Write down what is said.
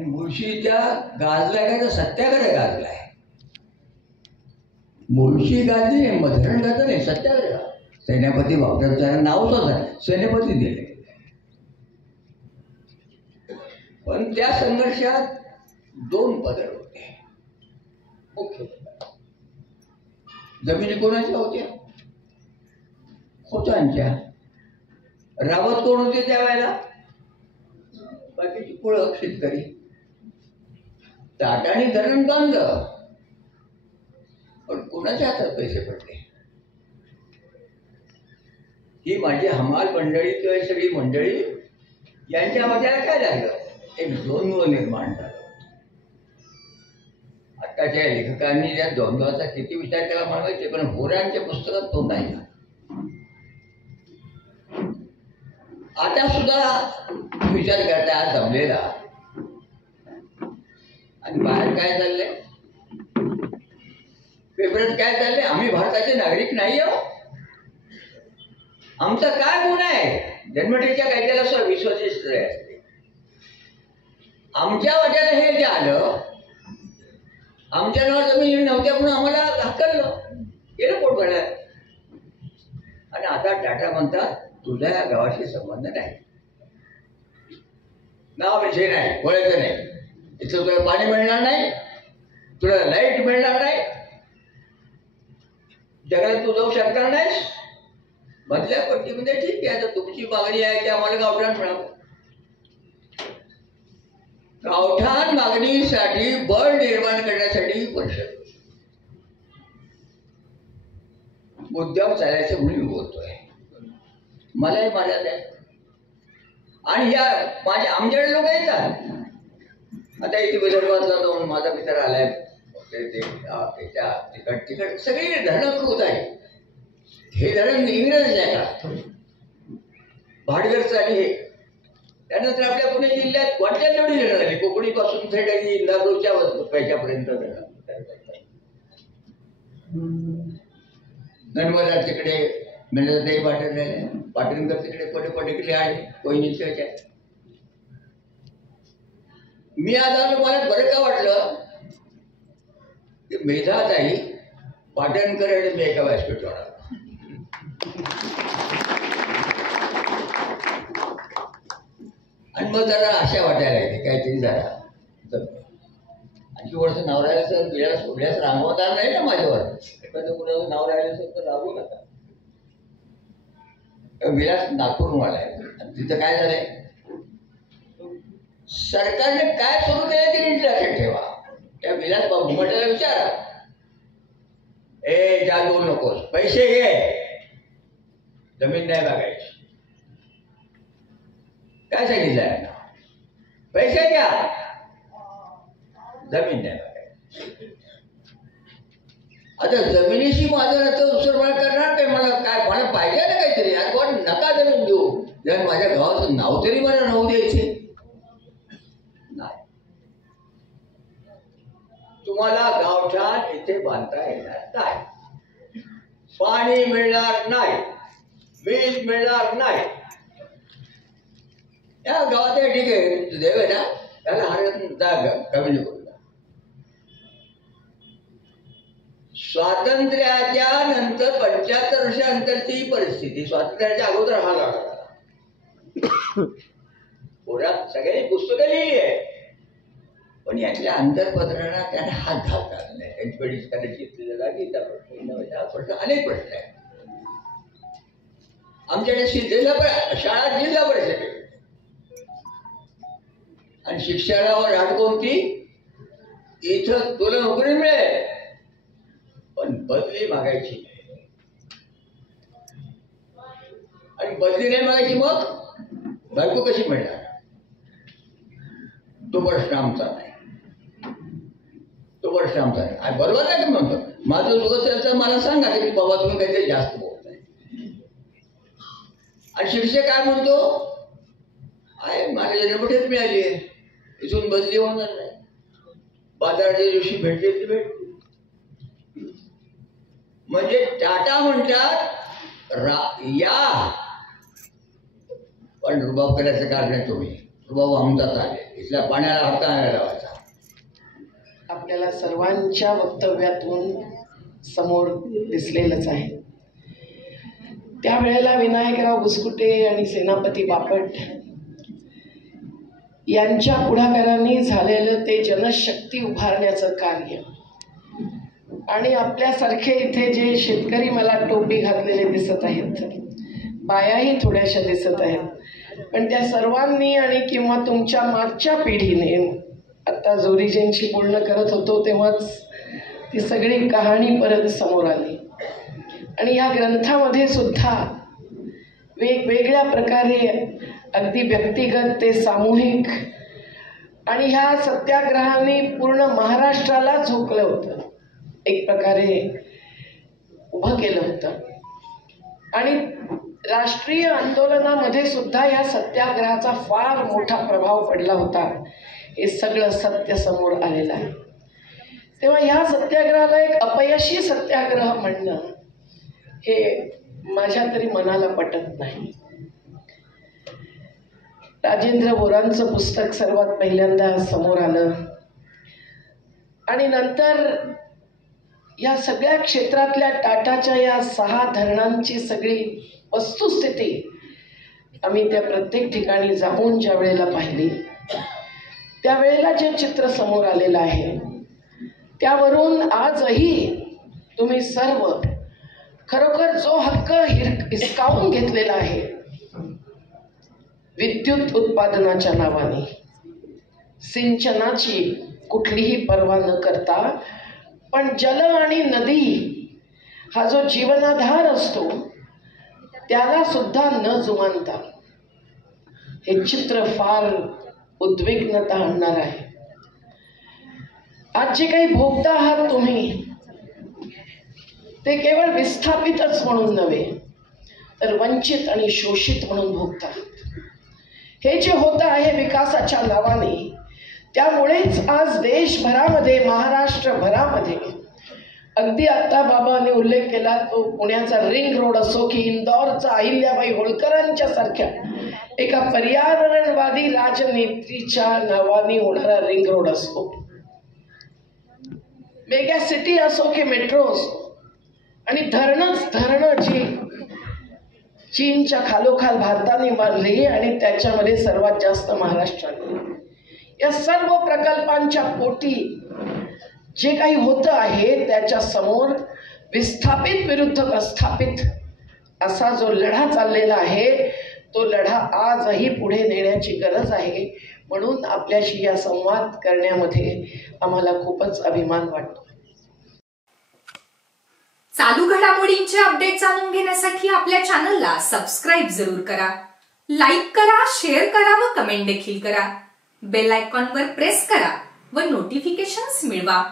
आणि मुळशीच्या गाजला काय तर सत्याग्रह गाजलाय. मुळशी गाजली, मधरण गाजलं नाही, सत्याग्रह. सेनापती बापराचं नावच आहे, सेनापती दिले. पण त्या संघर्षात दोन पदर होते मुख्य. जमिनी कोणाच्या होत्या? खोतांच्या. रावत कोण होते त्यावेळेला? बाकीची कुळं शेतकरी. टाटाने धरण बांधलं, पण कोणाच्या हातात पैसे पडले? ही माझी हमाल मंडळी किंवा सगळी मंडळी यांच्या मध्याला काय झालं? एक द्वंद्व निर्माण झालं. आताच्या लेखकांनी त्या द्वंद्वाचा किती विचार केला मला माहिती, पण होरांच्या पुस्तकात तो नाही. आता सुद्धा विचार करता जमलेला. आणि बाहेर काय चाललंय? पेपरात काय चाललंय? आम्ही भारताचे नागरिक नाही आहोत. आमचा काय गुन्हा आहे? जन्मठेच्या कायद्याला सुद्धा विश्वासिष्ट असते. आमच्या वाट्याला हे जे आलं, आमच्या नावावर जमीन नव्हत्या म्हणून आम्हाला हक्कलं, गेलं पोट भरलं. आणि आता टाटा म्हणतात तुझ्या या गावाशी संबंध नाही, नाव विषय नाही, बोलायचं नाही. इथं तुला पाणी मिळणार नाही, तुला लाईट मिळणार नाही, जगात तू जाऊ शकणार नाहीस. मधल्या पट्टीमध्ये ठीक आहे, आता तुमची मागणी आहे की आम्हाला गावठाण मिळावं. गावठाण मागणीसाठी बळ निर्माण करण्यासाठी परिषद मुद्द्यावर चालायचं म्हणून बोलतोय. मलाही मर्यादा आहे. आणि या माझ्या आमच्याकडे लोक येतात. आता इथे विदर्भातला जाऊन माझा मित्र आलाय, तिकड सगळी धरणं खूप आहे. हे धरण इंग्रज आहे का भाटघरचं, आणि हे त्यानंतर आपल्या पुणे जिल्ह्यात वाटल्या तेवढी धरणं आली. कोकणीपासून थेट आणि इंदापूरच्या पैशापर्यंत धरण. नर्मदा तिकडे मिळते पाटणकर तिकडे पटेकडे आहे कोयनीच्या. मी आज आलो, मला बरं का वाटलं की मेधाताई पाटणकर आणि मी एका व्यासपीठावर आलो. आणि मग जरा आशा वाटायला लागली काहीतरी जरा. आणखी वर्ष नाव राहिल्याचं वेळा सोडल्यास रांगवणार नाही ना माझ्यावर. एखादं कुणाचं नाव राहिलं असेल तर रागवू नका. विलास नागपूरहून आलाय आणि तिथं काय झालंय, सरकारने काय सुरू केलं ते नीट लक्षात ठेवा. त्या विलास घुमटाला विचारा, ए जादू नकोस, पैसे घे, जमीन नाही मागायची. काय सांगितलंय? पैसे घ्या, जमीन नाही मागायची. आता जमिनीशी माझं नातं उसरवाळ करणार काय? मला पाहिजे ना काहीतरी. आज कोण नका जमीन देऊ, जर माझ्या गावाचं नाव तरी मला राहू द्यायचे नाही. तुम्हाला गावठाण इथे बांधता येणार नाही, पाणी मिळणार नाही, वीज मिळणार नाही. या गावात ठीक आहे, देव आहे ना, त्याला हरकत कमी नको. स्वातंत्र्याच्या नंतर 75 वर्षानंतर ती परिस्थिती, स्वातंत्र्याच्या अगोदर हा लढा. पुरात सगळ्यांनी पुस्तकं लिहिली आहे, पण यातल्या अंतरपत्रांना त्यांना हात घालता आला नाही. त्यांची पेढीच करायची गीता प्रश्न, अनेक प्रश्न आहेत. आमच्याकडे जिल्हा शाळा जिल्हा परिषद आणि शिक्षणावर अट कोणती? इथं तुला नोकरी मिळेल पण बदली मागायची नाही. आणि बदली नाही मागायची मग बायको कशी मिळणार? तो प्रश्न आमचा नाही, तो प्रश्न आमचा नाही. बरोबर नाही का म्हणतो? माझं चुकत असेल तर मला सांगा की बाबा तुम्ही काहीतरी जास्त बोलताय. आणि शिक्षक काय म्हणतो? आहे मला जन्मठेप मिळाली आहे, इथून बदली होणार नाही. बाजाराच्या दिवशी भेटले ती भेटली. म्हणजे टाटा म्हणतात या, पण रुबाब करायचं कारण नाही तुम्ही. बाबा आमचा चालेल, इथल्या पाण्याला हात नाही लावायचा. आपल्याला सर्वांच्या वक्तव्यातून समोर दिसलेलंच आहे. त्यावेळेला विनायकराव बुसकुटे आणि सेनापती बापट यांच्या पुढाकाराने झालेलं ते जनशक्ती उभारण्याचं कार्य, आणि आपल्यासारखे इथे जे शेतकरी मला टोपी घातलेले दिसत आहेत, बायाही थोड्याशा दिसत आहेत, पण त्या सर्वांनी आणि किंवा तुमच्या मागच्या पिढीने, आता जोरीजींशी बोलणं करत होतो तेव्हाच ती सगळी कहाणी परत समोर आली. आणि या ग्रंथामध्ये सुद्धा वेगवेगळ्या प्रकारे अगदी व्यक्तिगत ते सामूहिक, आणि ह्या सत्याग्रहाने पूर्ण महाराष्ट्राला झोकलं होतं, एक प्रकारे उभं केलं होतं. आणि राष्ट्रीय आंदोलनामध्ये सुद्धा या सत्याग्रहाचा फार मोठा प्रभाव पडला होता. हे सगळं सत्य समोर आलेलं आहे. तेव्हा ह्या सत्याग्रहाला एक अपयशी सत्याग्रह म्हणणं हे माझ्या तरी मनाला पटत नाही. राजेंद्र बोरांचं पुस्तक सर्वात पहिल्यांदा समोर आलं, आणि नंतर या सगळ्या क्षेत्रातल्या टाटाच्या या 6 धरणांची सगळी वस्तुस्थिती आम्ही त्या प्रत्येक ठिकाणी जाऊन ज्या वेळेला पाहिली, त्यावेळेला जे चित्र समोर आलेलं आहे त्यावरून आजही तुम्ही सर्व खरोखर जो हक्क हिसकावून घेतलेला आहे विद्युत उत्पादनाच्या नावाने, सिंचनाची कुठलीही पर्वा न करता, पण जल आणि नदी हा जो जीवनाधार असतो त्याला सुद्धा न जुमानता, हे चित्र फार उद्विग्नता आणणार आहे. आज जे काही भोगता आहात तुम्ही, ते केवळ विस्थापितच म्हणून नव्हे तर वंचित आणि शोषित म्हणून भोगतात. हे जे होत आहे विकासाच्या नावाने, त्यामुळेच आज देशभरामध्ये, महाराष्ट्रभरामध्ये, अगदी आत्ता बाबाने उल्लेख केला तो पुण्याचा रिंग रोड असो की इंदौरचा अहिल्याबाई होळकरांच्या सारख्या एका पर्यावरणवादी राजनेत्रीच्या नावाने होणारा रिंग रोड असो, मेगा सिटी असो की मेट्रो असो, आणि धरणं जी चीनच्या खालोखाल भारताने बांधली आणि त्याच्यामध्ये सर्वात जास्त महाराष्ट्राने, या सर्व प्रकल्पांच्या पोटी जे काही होतं आहे त्याच्या समोर विस्थापित विरुद्ध प्रस्थापित असा जो लढा चाललेला आहे, तो लढा आजही पुढे नेण्याची गरज आहे. म्हणून आपल्याशी या संवाद करण्यामध्ये आम्हाला खूपच अभिमान वाटतो. चालू घडामोडींचे अपडेट जाणून घेण्यासाठी आपल्या चॅनलला सबस्क्राईब जरूर करा, लाईक करा, शेअर करा व कमेंट देखील करा. बेल आयकॉनवर प्रेस करा व नोटिफिकेशन्स मिळवा.